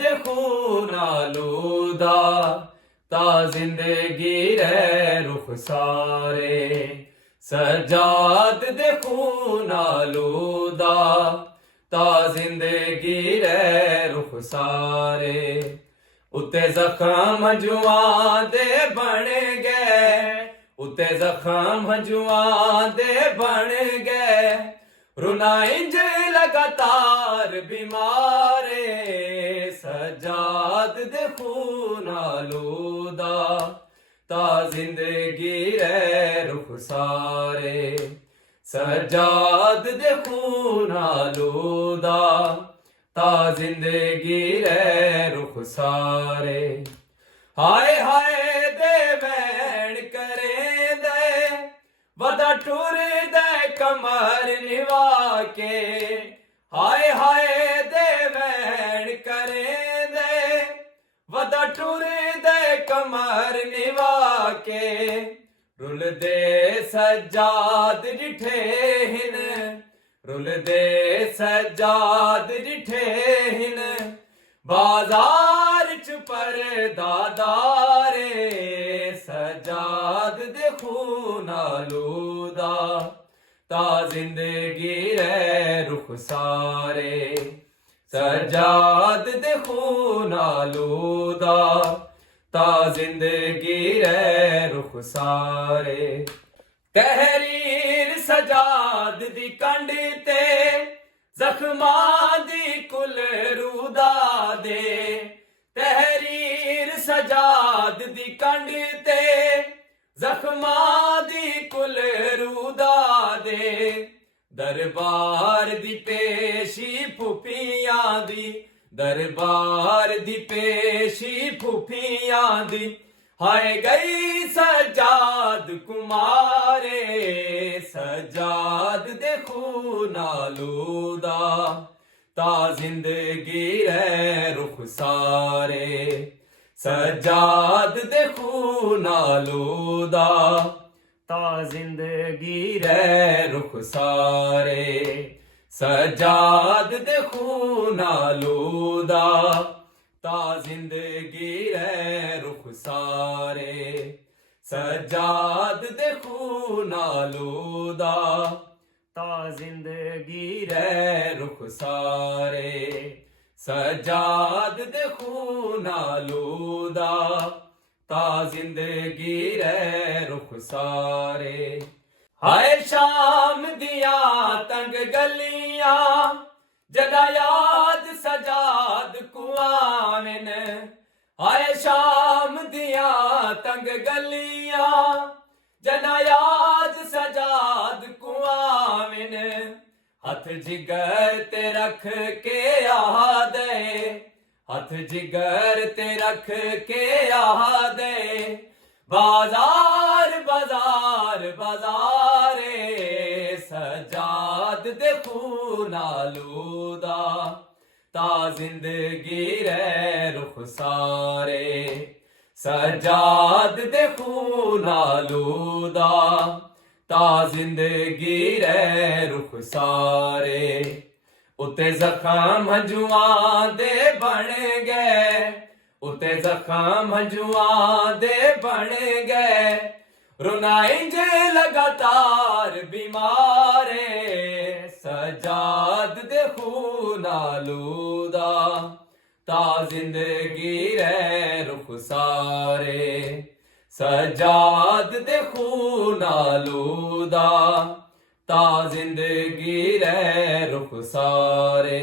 दे खून आलूदा ता जिंदगी रे रुख सारे सजाद दे खून आलूदा ता जिंदगी रे रुख सारे उत्ते जख्म जुआं दे बन गए उत्ते जख्म जुआं दे बन गए रुनाइंज लगातार बीमारे सजाद दे खून आलूदा ता जिंदगी रे रुख सारे सजाद दे खून आलूदा ता जिंदगी रे रुख सारे हाय हाय दे वैन करे दे वदा टुर दे कमर निवा के हाय हाय दे वैन करे दे वदा टुर दे कमर निवा के रुल दे सजाद डिठे हिन रुल दे सजाद डिठे हिन बाजार च परदादारे सजाद दे खून आलूदा ता जिंदगी रे रुख सारे सजाद दे खून आलूदा ता जिंदगी रे रुख सारे तहरीर सजाद दी कंड ते जख्मां दी कुल रूदा दे तहरीर सजाद दी कंड ते जख्मां दी कुल रूदा दे दरबार दी पेशी फुफियां दी दरबार दी पेशी फुफियां दी हाय गई सजाद कुमारे सजाद दे खून आलूदा ता जिंदगी रे रुख सारे सजाद दे खून आलूदा ता जिंदगी रे रुख सारे सजाद दे खून आलूदा ता जिंदगी रे रुख सारे सजाद दे खून आलूदा ता जिंदगी रे रुख सारे सजाद दे खून आलूदा ता जिंदगी रे रुख सारे हाय शाम दिया तंग गलियां जदा याद सजाद कुआविन हाय शाम दिया तंग गलियां जदा याद सजाद कुआविन हथ जिगर ते रख के आ दे हथ जिगर ते रख के आ दे बाजार बाजार बाजारे सजाद दे खून आलूदा ता जिंदगी रे रुख सारे सजाद दे खून आलूदा ता जिंदगी रे रुख सारे उत्ते जख्म जुआं दे बन गए उत्ते जख्म जुआं दे बन गए रुनाइंज लगातार बीमारे सजाद दे खून आलूदा ता जिंदगी रे रुख सारे सजाद दे खून आलूदा ता जिंदगी रे रुख सारे।